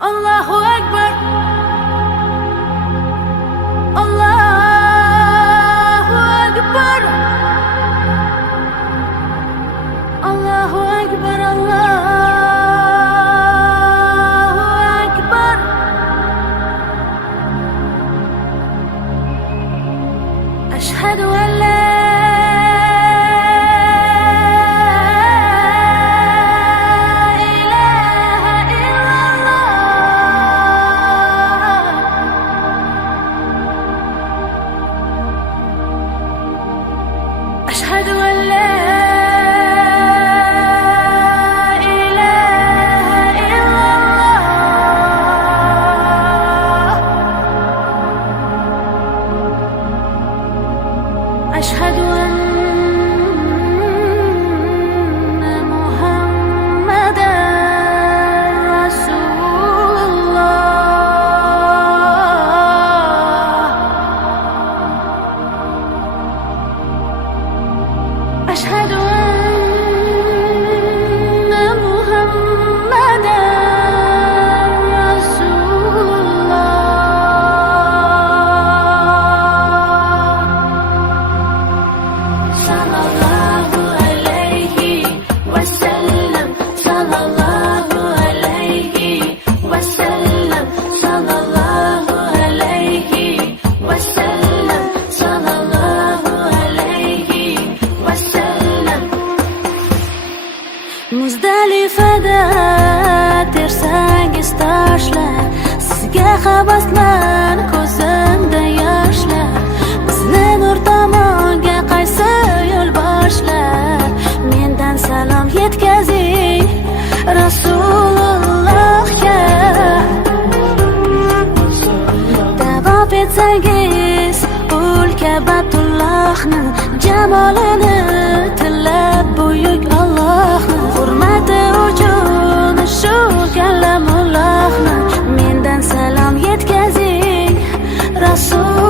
Allahu Akbar, Allahu Akbar, Allahu Akbar, Allahu Akbar. Ashhadu an la أشهد أن لا إله إلا الله أشهد أن محمدا رسول الله أشهد أن محمدا رسول الله صلى الله عليه وسلم صلى الله عليه وسلم صلى الله عليه وسلم صلى الله عليه وسلم Muzdalifada tersangiz toshlar, sizga havasman ko'zimda yoshlar. Bizni nur tomonga qaysi yo'l boshlar? Mendan salom yetkazing Rasulullohga. Tavof etsangiz ul Kabatullohni jamolini tilab buyuk Allohni hurmati uchun shu kalamullohni mendan salom yetkazing Rasul